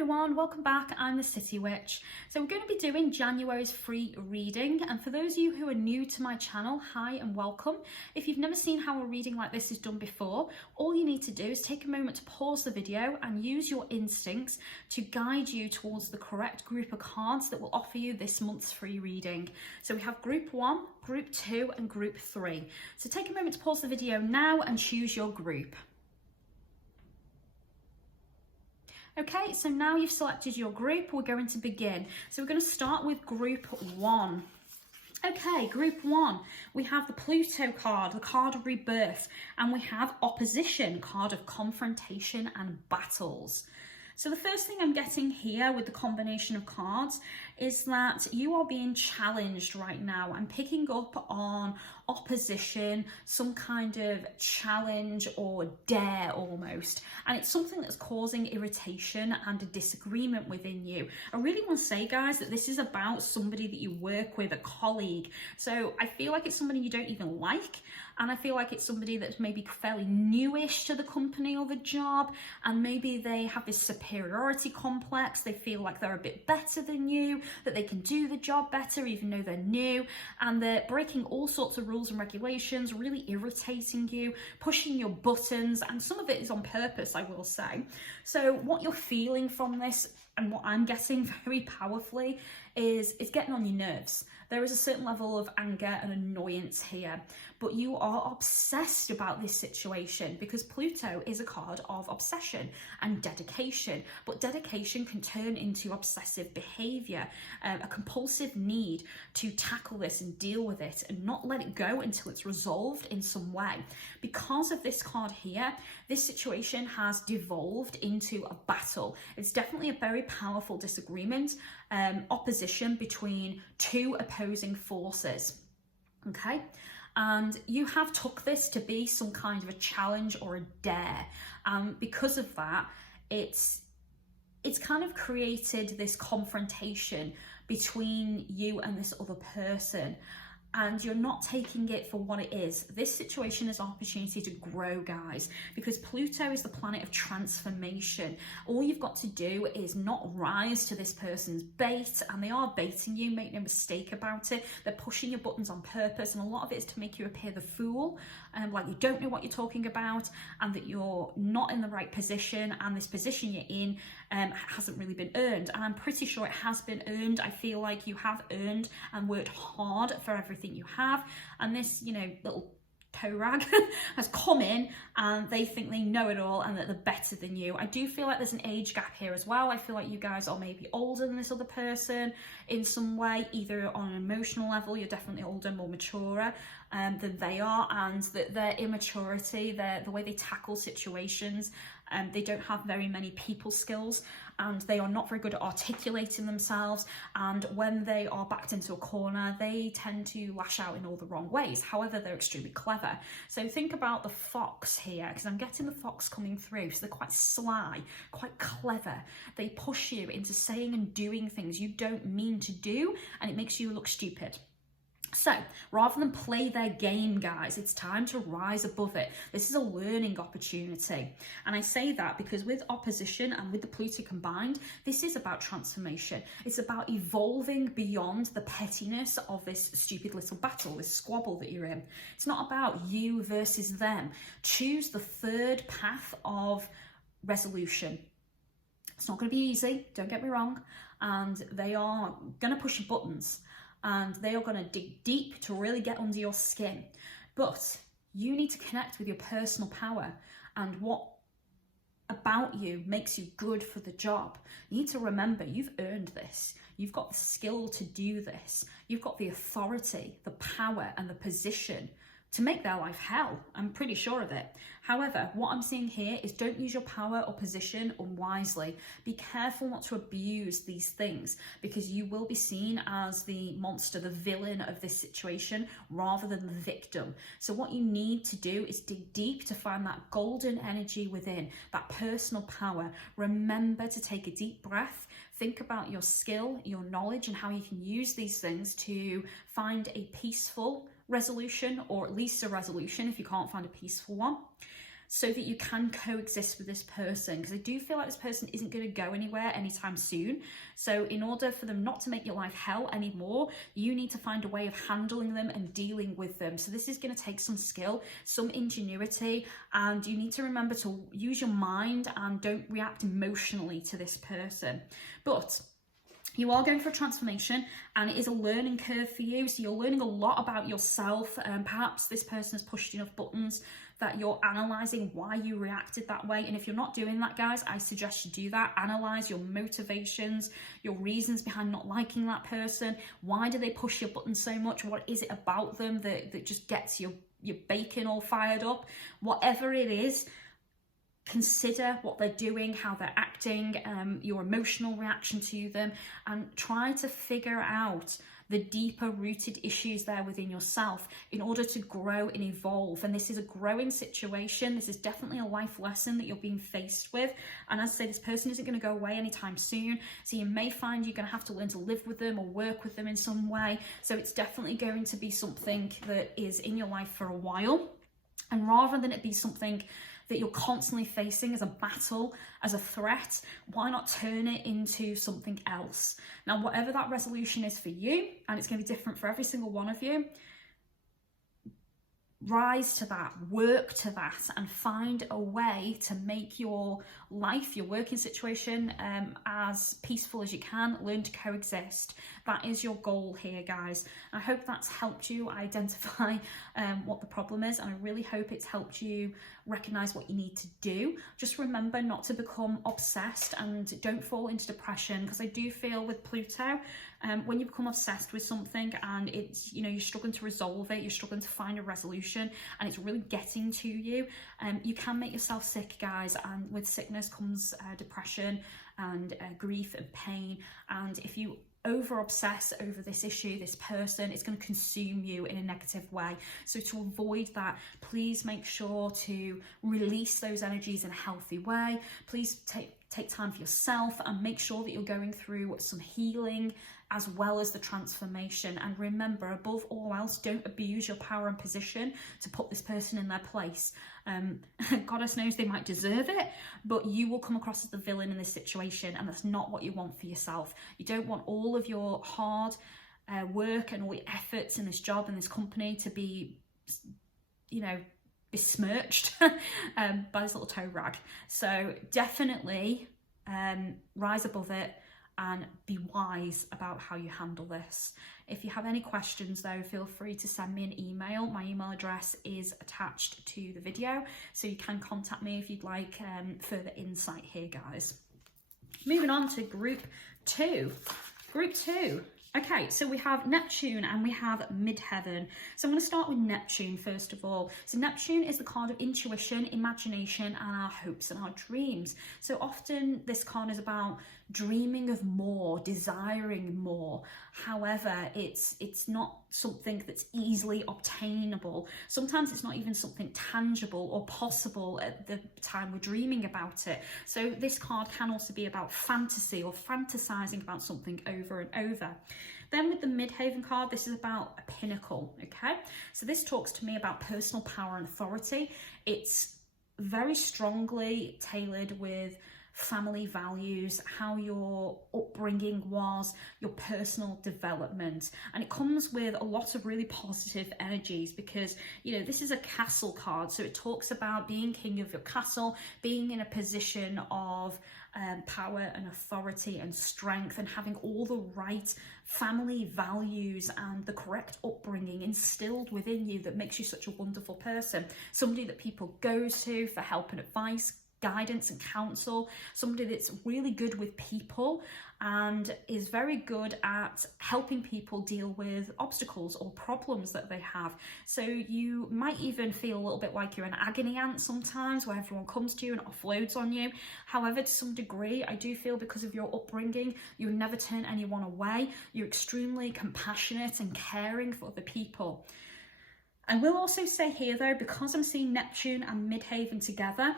everyone, welcome back. I'm the City Witch. So we're going to be doing January's free reading, and for those of you who are new to my channel, hi and welcome. If you've never seen how a reading like this is done before, all you need to do is take a moment to pause the video and use your instincts to guide you towards the correct group of cards that will offer you this month's free reading. So we have group 1, group 2 and group 3. So take a moment to pause the video now and choose your group. Okay, so now you've selected your group, we're going to begin. So we're going to start with group 1. Okay, group 1, we have the Pluto card, the card of rebirth, and we have opposition, card of confrontation and battles. So the first thing I'm getting here with the combination of cards is that you are being challenged right now. I'm picking up on opposition, some kind of challenge or dare almost. And it's something that's causing irritation and a disagreement within you. I really want to say, guys, that this is about somebody that you work with, a colleague. So I feel like it's somebody you don't even like. And I feel like it's somebody that's maybe fairly newish to the company or the job, and maybe they have this superiority complex. They feel like they're a bit better than you, that they can do the job better even though they're new, and they're breaking all sorts of rules and regulations, really irritating you, pushing your buttons, and some of it is on purpose, I will say. So what you're feeling from this, and what I'm getting very powerfully, is it's getting on your nerves. There is a certain level of anger and annoyance here, but you are obsessed about this situation because Pluto is a card of obsession and dedication, but dedication can turn into obsessive behavior, a compulsive need to tackle this and deal with it and not let it go until it's resolved in some way. Because of this card here, this situation has devolved into a battle. It's definitely a very powerful disagreement, opposition between two opposing forces. Okay, and you have took this to be some kind of a challenge or a dare, and because of that, it's kind of created this confrontation between you and this other person, and you're not taking it for what it is. This situation is an opportunity to grow, guys, because Pluto is the planet of transformation. All you've got to do is not rise to this person's bait, and they are baiting you, make no mistake about it. They're pushing your buttons on purpose, and a lot of it is to make you appear the fool, like you don't know what you're talking about, and that you're not in the right position, and this position you're in hasn't really been earned. And I'm pretty sure it has been earned. I feel like you have earned and worked hard for everything you have, and this, you know, little toe rag has come in and they think they know it all and that they're better than you. I do feel like there's an age gap here as well. I feel like you guys are maybe older than this other person in some way, either on an emotional level, you're definitely older, more mature than they are, and that their immaturity, the way they tackle situations, they don't have very many people skills, and they are not very good at articulating themselves, and when they are backed into a corner, they tend to lash out in all the wrong ways. However, they're extremely clever. So think about the fox here, because I'm getting the fox coming through. So they're quite sly, quite clever. They push you into saying and doing things you don't mean to do, and it makes you look stupid. So rather than play their game, guys, it's time to rise above it. This is a learning opportunity. And I say that because with opposition and with the Pluto combined, this is about transformation. It's about evolving beyond the pettiness of this stupid little battle, this squabble that you're in. It's not about you versus them. Choose the third path of resolution. It's not going to be easy, don't get me wrong. And they are going to push your buttons, and they are going to dig deep to really get under your skin. But you need to connect with your personal power and what about you makes you good for the job. You need to remember you've earned this. You've got the skill to do this. You've got the authority, the power and the position to make their life hell. I'm pretty sure of it. However, what I'm seeing here is don't use your power or position unwisely. Be careful not to abuse these things, because you will be seen as the monster, the villain of this situation, rather than the victim. So what you need to do is dig deep to find that golden energy within, that personal power. Remember to take a deep breath. Think about your skill, your knowledge, and how you can use these things to find a peaceful resolution, or at least a resolution if you can't find a peaceful one. so that you can coexist with this person, because I do feel like this person isn't going to go anywhere anytime soon. So in order for them not to make your life hell anymore, you need to find a way of handling them and dealing with them. So this is going to take some skill, some ingenuity, and you need to remember to use your mind and don't react emotionally to this person. But you are going for a transformation, and it is a learning curve for you. So you're learning a lot about yourself. Perhaps this person has pushed enough buttons that you're analysing why you reacted that way. And if you're not doing that, guys, I suggest you do that. Analyse your motivations, your reasons behind not liking that person. Why do they push your buttons so much? What is it about them that just gets your bacon all fired up? Whatever it is, consider what they're doing, how they're acting, your emotional reaction to them, and try to figure out the deeper rooted issues there within yourself in order to grow and evolve. And this is a growing situation. This is definitely a life lesson that you're being faced with. And as I say, this person isn't going to go away anytime soon. So you may find you're going to have to learn to live with them or work with them in some way. So it's definitely going to be something that is in your life for a while. And rather than it be something that you're constantly facing as a battle, as a threat, why not turn it into something else? Now, whatever that resolution is for you, and it's going to be different for every single one of you, rise to that, work to that, and find a way to make your life, your working situation, as peaceful as you can. Learn to coexist. That is your goal here, guys. I hope that's helped you identify what the problem is, and I really hope it's helped you recognize what you need to do. Just remember not to become obsessed and don't fall into depression, because I do feel with Pluto, when you become obsessed with something and it's, you know, you're struggling to resolve it, you're struggling to find a resolution, and it's really getting to you, you can make yourself sick, guys. And with sickness comes depression and grief and pain. And if you over obsess over this issue, this person, it's going to consume you in a negative way. So to avoid that, please make sure to release those energies in a healthy way. Please take time for yourself and make sure that you're going through some healing as well as the transformation. And remember, above all else, don't abuse your power and position to put this person in their place. Goddess knows they might deserve it, but you will come across as the villain in this situation, and that's not what you want for yourself. You don't want all of your hard work and all your efforts in this job and this company to be, you know, besmirched by this little toe rag. So definitely rise above it and be wise about how you handle this. If you have any questions though, feel free to send me an email. My email address is attached to the video, so you can contact me if you'd like further insight here, guys. Moving on to group 2. Group 2. Okay, so we have Neptune and we have midheaven. So I'm going to start with Neptune first of all. So Neptune is the card of intuition, imagination, and our hopes and our dreams. So often this card is about dreaming of more, desiring more. However, it's not something that's easily obtainable. Sometimes it's not even something tangible or possible at the time we're dreaming about it. So this card can also be about fantasy or fantasizing about something over and over. Then with the midheaven card, this is about a pinnacle, okay? So this talks to me about personal power and authority. It's very strongly tailored with family values, how your upbringing was, your personal development. And it comes with a lot of really positive energies because, you know, this is a castle card. So it talks about being king of your castle, being in a position of power and authority and strength, and having all the right family values and the correct upbringing instilled within you that makes you such a wonderful person. Somebody that people go to for help and advice, guidance and counsel, somebody that's really good with people and is very good at helping people deal with obstacles or problems that they have. So you might even feel a little bit like you're an agony aunt sometimes, where everyone comes to you and offloads on you. However, to some degree, I do feel because of your upbringing, you never turn anyone away. You're extremely compassionate and caring for other people. I will also say here though, because I'm seeing Neptune and midheaven together,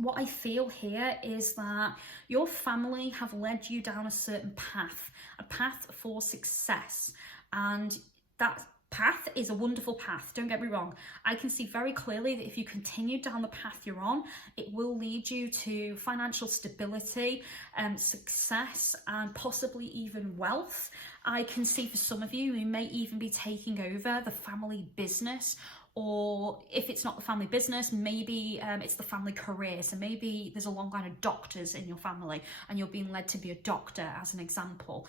what I feel here is that your family have led you down a certain path, a path for success. And that path is a wonderful path, don't get me wrong. I can see very clearly that if you continue down the path you're on, it will lead you to financial stability, success, and possibly even wealth. I can see for some of you may even be taking over the family business, or if it's not the family business, maybe it's the family career. So maybe there's a long line of doctors in your family and you're being led to be a doctor, as an example.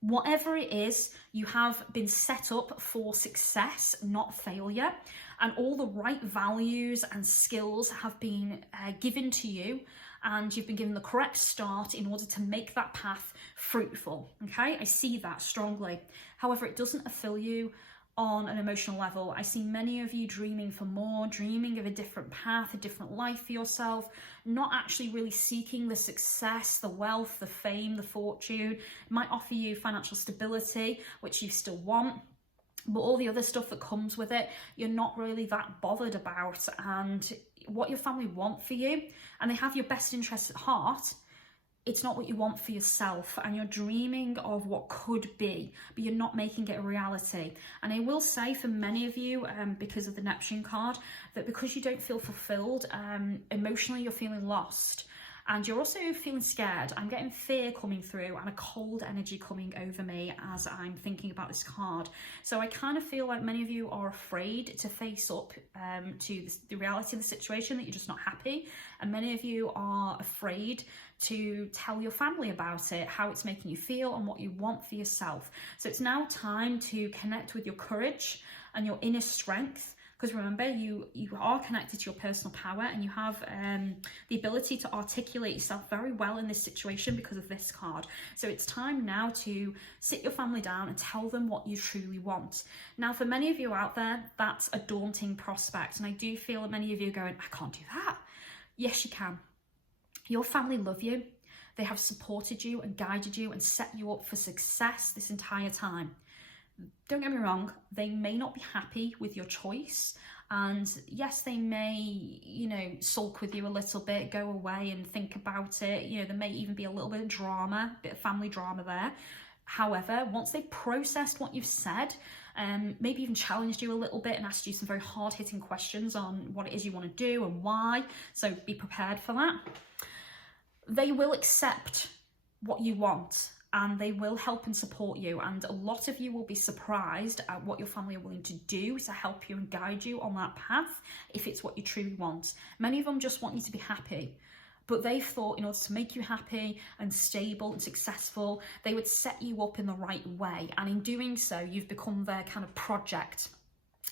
Whatever it is, you have been set up for success, not failure, and all the right values and skills have been given to you, and you've been given the correct start in order to make that path fruitful. Okay, I see that strongly. However, it doesn't fulfill you on an emotional level. I see many of you dreaming for more, dreaming of a different path, a different life for yourself, not actually really seeking the success, the wealth, the fame, the fortune. It might offer you financial stability, which you still want, but all the other stuff that comes with it, you're not really that bothered about. And what your family want for you, and they have your best interests at heart, it's not what you want for yourself, and you're dreaming of what could be, but you're not making it a reality. And I will say for many of you, because of the Neptune card, that because you don't feel fulfilled, emotionally you're feeling lost. And you're also feeling scared. I'm getting fear coming through and a cold energy coming over me as I'm thinking about this card. So I kind of feel like many of you are afraid to face up to the reality of the situation, that you're just not happy. And many of you are afraid to tell your family about it, how it's making you feel and what you want for yourself. So it's now time to connect with your courage and your inner strength. Because remember, you are connected to your personal power, and you have the ability to articulate yourself very well in this situation because of this card. So it's time now to sit your family down and tell them what you truly want. Now, for many of you out there, that's a daunting prospect. And I do feel that many of you are going, I can't do that. Yes, you can. Your family love you. They have supported you and guided you and set you up for success this entire time. Don't get me wrong, they may not be happy with your choice, and yes, they may, sulk with you a little bit, go away and think about it. There may even be a little bit of drama, a bit of family drama there. However, once they've processed what you've said, maybe even challenged you a little bit and asked you some very hard-hitting questions on what it is you want to do and why, so be prepared for that, they will accept what you want. And they will help and support you. And a lot of you will be surprised at what your family are willing to do to help you and guide you on that path, if it's what you truly want. Many of them just want you to be happy. But they've thought in order to make you happy and stable and successful, they would set you up in the right way. And in doing so, you've become their kind of project.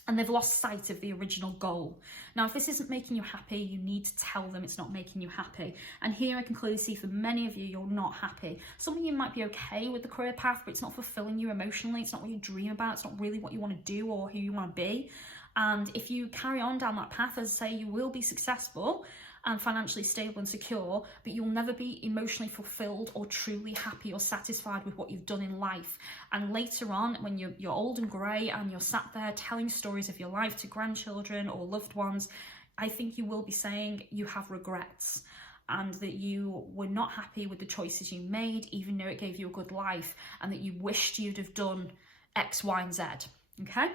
And they've lost sight of the original goal. Now, if this isn't making you happy, you need to tell them it's not making you happy. And here I can clearly see for many of you, you're not happy. Some of you might be okay with the career path, but it's not fulfilling you emotionally. It's not what you dream about. It's not really what you want to do or who you want to be. And if you carry on down that path, as I say, you will be successful and financially stable and secure, but you'll never be emotionally fulfilled or truly happy or satisfied with what you've done in life. And later on, when you're old and grey and you're sat there telling stories of your life to grandchildren or loved ones, I think you will be saying you have regrets and that you were not happy with the choices you made, even though it gave you a good life, and that you wished you'd have done X, Y, and Z, okay?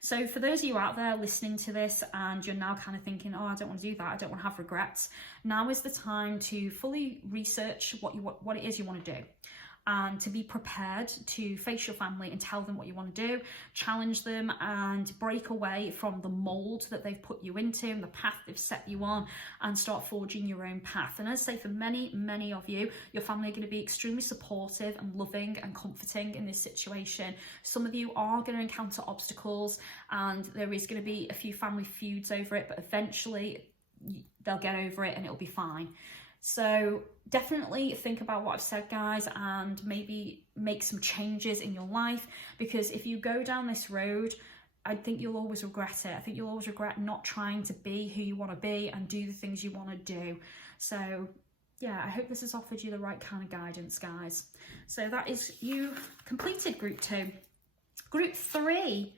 So for those of you out there listening to this and you're now kind of thinking, oh, I don't want to do that, I don't want to have regrets, now is the time to fully research what it is you want to do, and to be prepared to face your family and tell them what you want to do, challenge them and break away from the mold that they've put you into and the path they've set you on, and start forging your own path. And as I say, for many of you, your family are going to be extremely supportive and loving and comforting in this situation. Some of you are going to encounter obstacles and there is going to be a few family feuds over it, but eventually they'll get over it and it'll be fine. So definitely think about what I've said, guys, and maybe make some changes in your life, because if you go down this road, I think you'll always regret it. I think you'll always regret not trying to be who you want to be and do the things you want to do. So yeah, I hope this has offered you the right kind of guidance, guys. So that is you completed group 2. Group 3.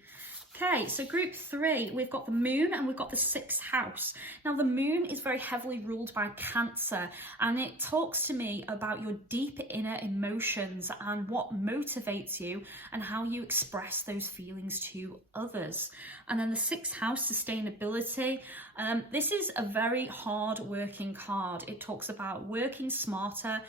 Okay, so group 3, we've got the moon and we've got the 6th house. Now the moon is very heavily ruled by Cancer, and it talks to me about your deep inner emotions and what motivates you and how you express those feelings to others. And then the 6th house, sustainability. This is a very hard working card. It talks about working smarter,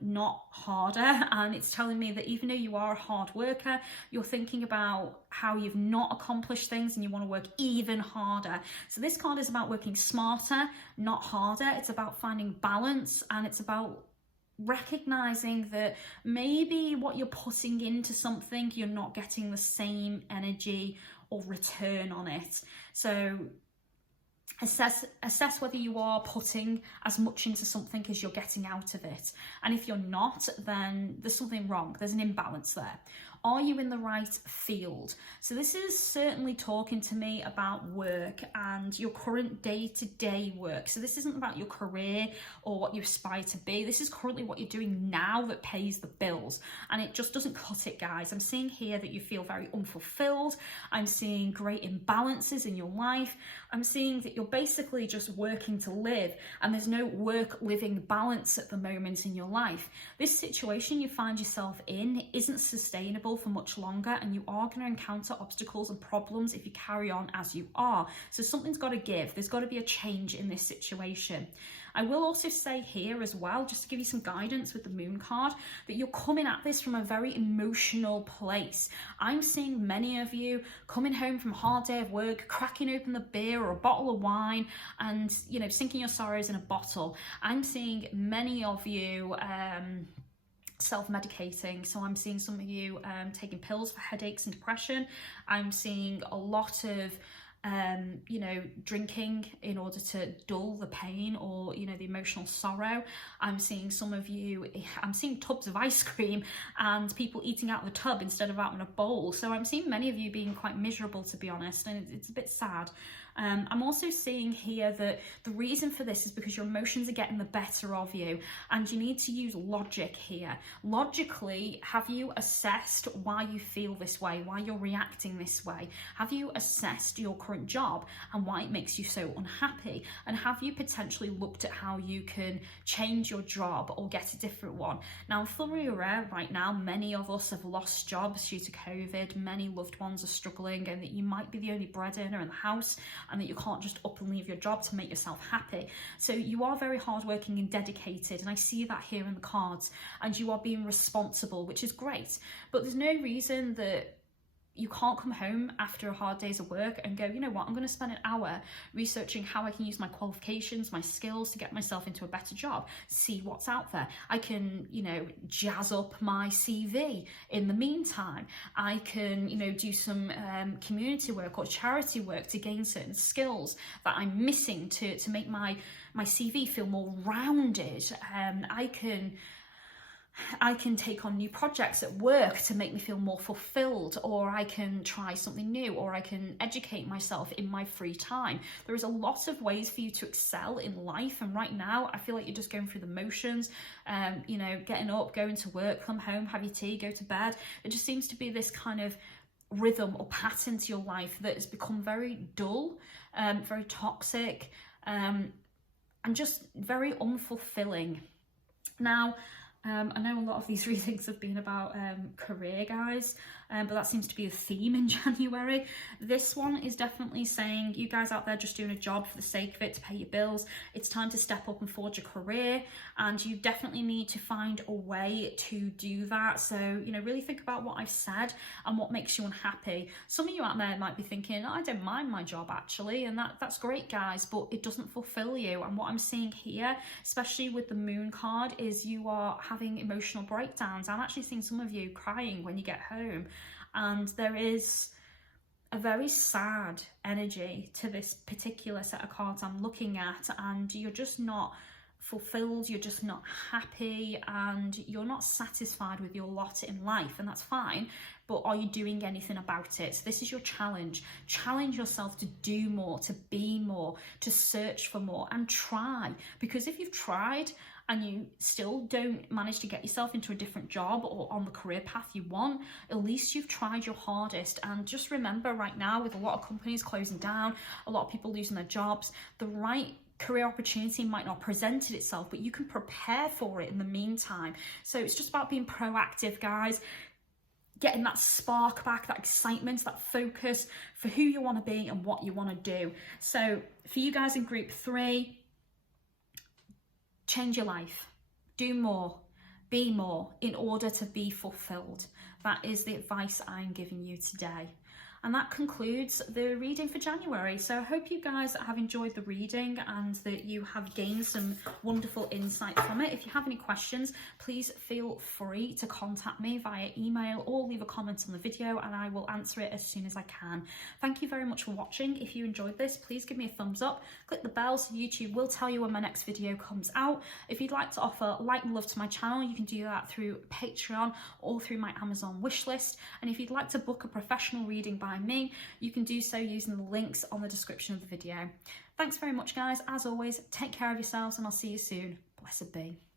not harder, and it's telling me that even though you are a hard worker, you're thinking about how you've not accomplished things and you want to work even harder. So this card is about working smarter, not harder. It's about finding balance, and it's about recognizing that maybe what you're putting into something, you're not getting the same energy or return on it. So assess whether you are putting as much into something as you're getting out of it. And if you're not, then there's something wrong. There's an imbalance there. Are you in the right field? So this is certainly talking to me about work and your current day-to-day work. So this isn't about your career or what you aspire to be. This is currently what you're doing now that pays the bills. And it just doesn't cut it, guys. I'm seeing here that you feel very unfulfilled. I'm seeing great imbalances in your life. I'm seeing that you're basically just working to live, and there's no work-living balance at the moment in your life. This situation you find yourself in isn't sustainable for much longer, and you are going to encounter obstacles and problems if you carry on as you are. So something's got to give. There's got to be a change in this situation. I will also say here as well, just to give you some guidance with the moon card, that you're coming at this from a very emotional place. I'm seeing many of you coming home from a hard day of work, cracking open the beer or a bottle of wine and, you know, sinking your sorrows in a bottle. I'm seeing many of you self-medicating. So I'm seeing some of you taking pills for headaches and depression. I'm seeing a lot of you know, drinking in order to dull the pain or, you know, the emotional sorrow. I'm seeing some of you, I'm seeing tubs of ice cream and people eating out of the tub instead of out in a bowl. So I'm seeing many of you being quite miserable, to be honest, and it's a bit sad. I'm also seeing here that the reason for this is because your emotions are getting the better of you, and you need to use logic here. Logically, have you assessed why you feel this way, why you're reacting this way? Have you assessed your current job and why it makes you so unhappy? And have you potentially looked at how you can change your job or get a different one? Now, I'm fully aware right now, many of us have lost jobs due to COVID. Many loved ones are struggling, and that you might be the only breadwinner in the house, and that you can't just up and leave your job to make yourself happy. So you are very hardworking and dedicated, and I see that here in the cards, and you are being responsible, which is great. But there's no reason that you can't come home after a hard day's of work and go, you know what, I'm going to spend an hour researching how I can use my qualifications, my skills to get myself into a better job, see what's out there. I can, you know, jazz up my CV in the meantime. I can, you know, do some community work or charity work to gain certain skills that I'm missing to make my CV feel more rounded. I can take on new projects at work to make me feel more fulfilled, or I can try something new, or I can educate myself in my free time. There is a lot of ways for you to excel in life, and right now I feel like you're just going through the motions, you know, getting up, going to work, come home, have your tea, go to bed. It just seems to be this kind of rhythm or pattern to your life that has become very dull, very toxic, and just very unfulfilling. Now, I know a lot of these readings have been about career, guys, but that seems to be a theme in January. This one is definitely saying, you guys out there just doing a job for the sake of it to pay your bills, it's time to step up and forge a career, and you definitely need to find a way to do that. So, you know, really think about what I've said and what makes you unhappy. Some of you out there might be thinking, oh, I don't mind my job actually, and that's great, guys, but it doesn't fulfill you. And what I'm seeing here, especially with the moon card, is you are having emotional breakdowns. I'm actually seeing some of you crying when you get home, and there is a very sad energy to this particular set of cards I'm looking at, and you're just not fulfilled, you're just not happy, and you're not satisfied with your lot in life, and that's fine, but are you doing anything about it? So this is your challenge. Challenge yourself to do more, to be more, to search for more, and try, because if you've tried and you still don't manage to get yourself into a different job or on the career path you want, at least you've tried your hardest. And just remember, right now, with a lot of companies closing down, a lot of people losing their jobs, the right career opportunity might not present itself, but you can prepare for it in the meantime. So it's just about being proactive, guys, getting that spark back, that excitement, that focus for who you want to be and what you want to do. So for you guys in group 3, change your life, do more, be more in order to be fulfilled. That is the advice I'm giving you today. And that concludes the reading for January. So I hope you guys have enjoyed the reading and that you have gained some wonderful insight from it. If you have any questions, please feel free to contact me via email or leave a comment on the video and I will answer it as soon as I can. Thank you very much for watching. If you enjoyed this, please give me a thumbs up. Click the bell so YouTube will tell you when my next video comes out. If you'd like to offer light and love to my channel, you can do that through Patreon or through my Amazon wishlist. And if you'd like to book a professional reading by me, you can do so using the links on the description of the video. Thanks very much, guys. As always, take care of yourselves and I'll see you soon. Blessed be.